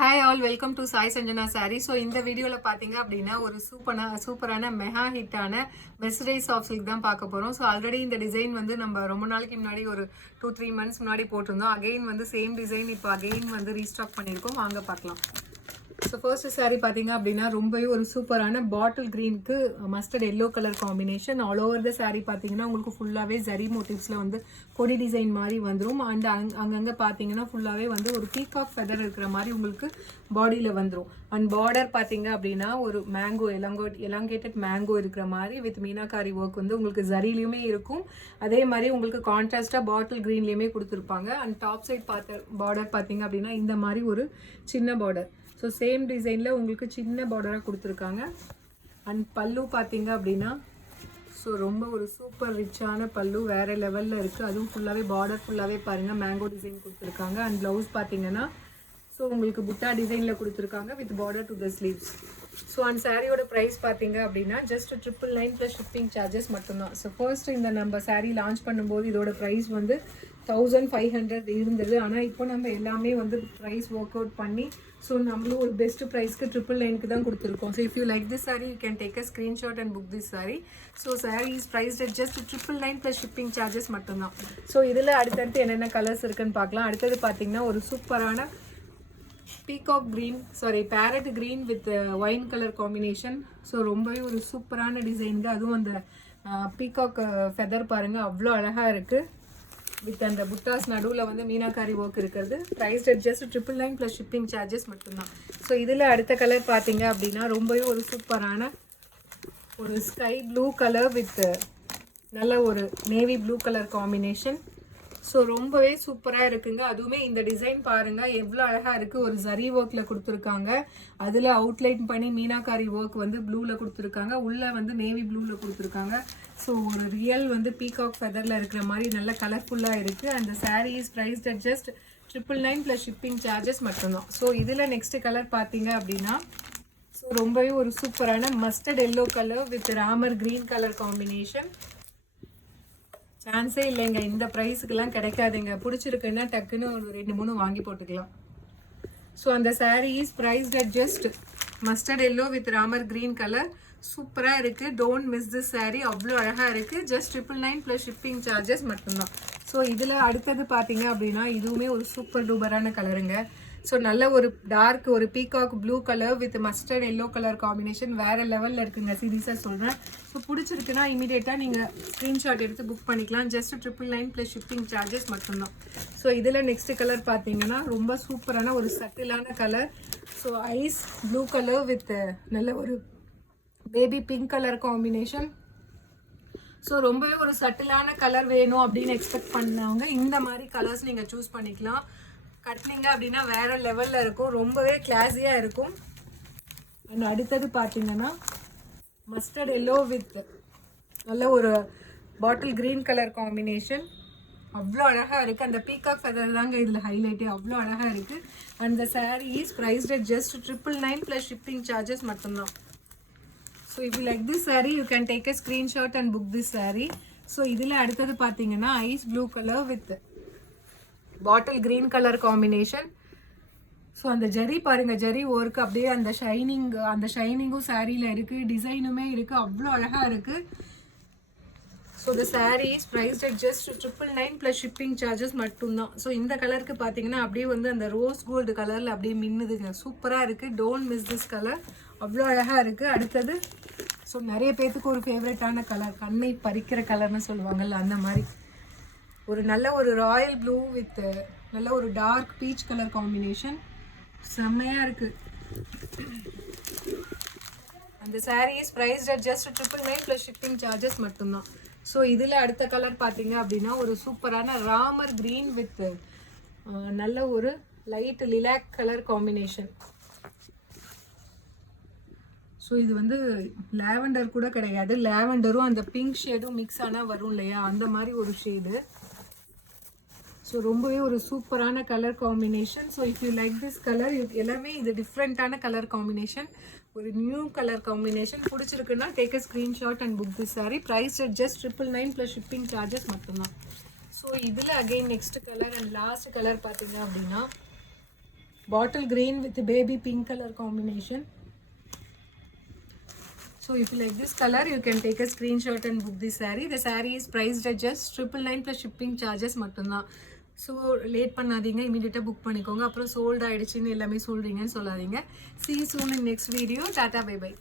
Hi all, welcome to Sai Sanjana sorry. So இந்த வீடியோவில் பார்த்தீங்க அப்படின்னா ஒரு சூப்பரான மெகா ஹிட்டான மெர்சரைஸ் ஆஃப் சில்க் தான் பார்க்க போகிறோம். ஸோ ஆல்ரெடி இந்த டிசைன் வந்து நம்ம ரொம்ப நாளைக்கு முன்னாடி ஒரு 2-3 months முன்னாடி போட்டிருந்தோம். அகெயின் வந்து சேம் டிசைன் இப்போ அகெயின் வந்து ரீஸ்டாக் பண்ணியிருக்கோம். வாங்க பார்க்கலாம். ஸோ ஃபர்ஸ்ட் சாரீ பார்த்தீங்க அப்படின்னா ரொம்பவே ஒரு சூப்பரான பாட்டில் க்ரீனுக்கு mustard yellow colour combination. All over the sari பார்த்தீங்கன்னா உங்களுக்கு ஃபுல்லாகவே ஜரி மோட்டிவ்ஸில் வந்து கொடி டிசைன் மாதிரி வந்துடும். அண்ட் அங்கங்கே பார்த்தீங்கன்னா ஃபுல்லாகவே வந்து ஒரு பீகாக் ஃபெதர் இருக்கிற மாதிரி உங்களுக்கு பாடியில் வந்துடும். அண்ட் பார்டர் பார்த்தீங்க அப்படின்னா ஒரு மேங்கோ எலாங்கேட்டட் மேங்கோ இருக்கிற மாதிரி வித் மீனாக்காரி ஒர்க் வந்து உங்களுக்கு ஜரிலையுமே இருக்கும். அதே மாதிரி உங்களுக்கு கான்ட்ராஸ்டாக பாட்டில் க்ரீன்லேயுமே கொடுத்துருப்பாங்க. அண்ட் டாப் சைட் பார்டர் பார்த்தீங்க அப்படின்னா இந்த மாதிரி ஒரு சின்ன பார்டர். ஸோ சேம் டிசைனில் உங்களுக்கு சின்ன பார்டராக கொடுத்துருக்காங்க. அண்ட் பல்லு பார்த்தீங்க அப்படின்னா ஸோ ரொம்ப ஒரு சூப்பர் ரிச்சான பல்லு, வேறு லெவலில் இருக்குது. அதுவும் ஃபுல்லாகவே பார்டர் ஃபுல்லாகவே பாருங்கள் மேங்கோ டிசைன் கொடுத்துருக்காங்க. அண்ட் ப்ளவுஸ் பார்த்தீங்கன்னா ஸோ உங்களுக்கு புட்டா டிசைனில் கொடுத்துருக்காங்க with border to the sleeves. So அந்த சாரியோட ப்ரைஸ் பார்த்தீங்க அப்படின்னா ஜஸ்ட் 999 ப்ளஸ் ஷிப்பிங் சார்ஜஸ் மட்டும்தான். ஸோ ஃபர்ஸ்ட் இந்த நம்ம சாரீ லான்ச் பண்ணும்போது இதோட ப்ரைஸ் வந்து 1500 இருந்தது. ஆனால் இப்போ நம்ம எல்லாமே வந்து ப்ரைஸ் ஒர்க் அவுட் பண்ணி ஸோ நம்மளும் ஒரு பெஸ்ட் ப்ரைஸ்க்கு 999 தான் கொடுத்துருக்கோம். So if you like this sari you can take a screenshot and book this sari. So sari is priced at just 999 plus shipping charges மட்டும்தான். ஸோ இதில் அடுத்தடுத்து என்னென்ன கலர்ஸ் இருக்குன்னு பார்க்கலாம். அடுத்தது பார்த்தீங்கன்னா ஒரு சூப்பரான peacock green farad green with wine colour combination. So ரொம்பவே ஒரு சூப்பரான டிசைனுங்க. அதுவும் அந்த பீகாக் ஃபெதர் பாருங்கள் அவ்வளோ அழகாக இருக்குது. வித் அந்த புட்டாஸ் நடுவில் வந்து மீனாக்காரி ஒர்க் இருக்கிறது. Price at just 999 plus shipping charges மட்டும்தான். ஸோ இதில் அடுத்த கலர் பார்த்தீங்க அப்படின்னா ரொம்பவே ஒரு சூப்பரான ஒரு ஸ்கை ப்ளூ கலர் வித் நல்ல ஒரு navy blue colour combination. So ரொம்பவே சூப்பராக இருக்குங்க. அதுவுமே இந்த டிசைன் பாருங்கள் எவ்வளோ அழகாக இருக்குது. ஒரு ஜரி ஒர்க்கில் கொடுத்துருக்காங்க. அதில் அவுட்லைன் பண்ணி மீனாக்காரி ஒர்க் வந்து ப்ளூவில் கொடுத்துருக்காங்க. உள்ளே வந்து நேவி ப்ளூவில் கொடுத்துருக்காங்க. ஸோ ஒரு ரியல் வந்து பீகாக் ஃபெதரில் இருக்கிற மாதிரி நல்ல கலர்ஃபுல்லாக இருக்குது. அந்த sari is priced at just 999 plus shipping charges மட்டும்தான். ஸோ இதில் நெக்ஸ்ட் கலர் பார்த்தீங்க அப்படின்னா ஸோ ரொம்பவே ஒரு சூப்பரான mustard yellow colour with Ramar green colour combination. சான்ஸே இல்லைங்க, இந்த ப்ரைஸுக்கெல்லாம் கிடைக்காதுங்க. பிடிச்சிருக்குன்னா டக்குன்னு ஒரு 2-3 வாங்கி போட்டுக்கலாம். ஸோ அந்த sari is priced at just mustard yellow with Ramar green colour. சூப்பராக இருக்குது. Don't miss this sari. அவ்வளோ அழகாக இருக்குது. ஜஸ்ட் 999 ப்ளஸ் ஷிப்பிங் சார்ஜஸ் மட்டும்தான். ஸோ இதில் அடுத்தது பார்த்தீங்க அப்படின்னா இதுவுமே ஒரு சூப்பர் டூப்பரான கலருங்க. ஸோ நல்ல ஒரு டார்க் ஒரு peacock blue colour with mustard yellow colour combination வேறு லெவலில் இருக்குங்க. சீரியஸாக சொல்கிறேன். ஸோ பிடிச்சிருக்குன்னா இமீடியட்டாக நீங்கள் ஸ்க்ரீன்ஷாட் எடுத்து புக் பண்ணிக்கலாம். ஜஸ்ட் 999 ப்ளஸ் ஷிப்பிங் சார்ஜஸ் மட்டும்தான். ஸோ இதில் நெக்ஸ்ட் கலர் பார்த்தீங்கன்னா ரொம்ப சூப்பரான ஒரு சட்டிலான கலர். So ice blue colour with நல்ல ஒரு baby pink colour combination. So ரொம்பவே ஒரு சட்டிலான கலர் வேணும் அப்படின்னு எக்ஸ்பெக்ட் பண்ணவங்க இந்த மாதிரி கலர்ஸ் நீங்கள் சூஸ் பண்ணிக்கலாம். கட்டினீங்க அப்படின்னா வேறு லெவலில் இருக்கும். ரொம்பவே கிளாஸியாக இருக்கும். அண்ட் அடுத்தது பார்த்தீங்கன்னா மஸ்டர்ட் எல்லோ வித் நல்ல ஒரு பாட்டில் க்ரீன் கலர் காம்பினேஷன். அவ்வளோ அழகாக இருக்குது. அந்த பீகாக் ஃபெதர் தாங்க இதில் ஹைலைட்டே. அவ்வளோ அழகாக இருக்குது. And the sari is priced at just 999 plus shipping charges மட்டும்தான். So if you like this saree you can take a screenshot and book this saree. So இதில் அடுத்தது பார்த்தீங்கன்னா ice blue colour with bottle green colour combination. So அந்த ஜரி பாருங்கள், zari work அப்படியே அந்த ஷைனிங்கும் சாரியில் இருக்குது. டிசைனுமே இருக்குது. அவ்வளோ அழகாக இருக்குது. So the saree is priced at just 999 plus shipping charges மட்டும்தான். ஸோ இந்த கலருக்கு பார்த்தீங்கன்னா அப்படியே வந்து அந்த ரோஸ் கோல்டு கலரில் அப்படியே மின்னுதுங்க. சூப்பராக இருக்குது. Don't miss this colour. அவ்வளோ அழகாக இருக்குது. அடுத்தது ஸோ நிறைய பேர்த்துக்கு ஒரு ஃபேவரட்டான கலர், கண்ணை பறிக்கிற கலர்னு சொல்லுவாங்கள்ல அந்த மாதிரி ஒரு நல்ல ஒரு ராயல் ப்ளூ வித் நல்ல ஒரு டார்க் பீச் கலர் காம்பினேஷன். செம்மையாக இருக்குது. அந்த sari is priced at just 999 plus shipping charges மட்டும்தான். ஸோ இதில் அடுத்த கலர் பார்த்தீங்க அப்படின்னா ஒரு சூப்பரான ராமர் க்ரீன் வித் நல்ல ஒரு light lilac colour combination. So இது வந்து லேவெண்டர் கூட கிடையாது. லேவெண்டரும் அந்த பிங்க் ஷேடும் மிக்ஸ் ஆனால் வரும் இல்லையா, அந்த மாதிரி ஒரு ஷேடு. ஸோ ரொம்பவே ஒரு சூப்பரான colour combination. So if you like this colour எல்லாமே இது டிஃப்ரெண்ட்டான கலர் காம்பினேஷன், ஒரு நியூ கலர் காம்பினேஷன். பிடிச்சிருக்குன்னா take a screenshot and book this sari. Price at just 999 plus shipping charges மட்டும்தான். ஸோ இதில் again next colour and last colour பார்த்தீங்க அப்படின்னா bottle green with baby pink colour combination. So if you like this color, you can take a screenshot and book this saree. The saree is priced at just 999 plus shipping charges மட்டும்தான். So late பண்ணாதீங்க, இமீடியட்டாக book பண்ணிக்கோங்க. அப்புறம் sold ஆகிடுச்சின்னு எல்லாமே சொல்கிறீங்கன்னு சொல்லாதீங்க. See you soon in next video. Tata, bye bye.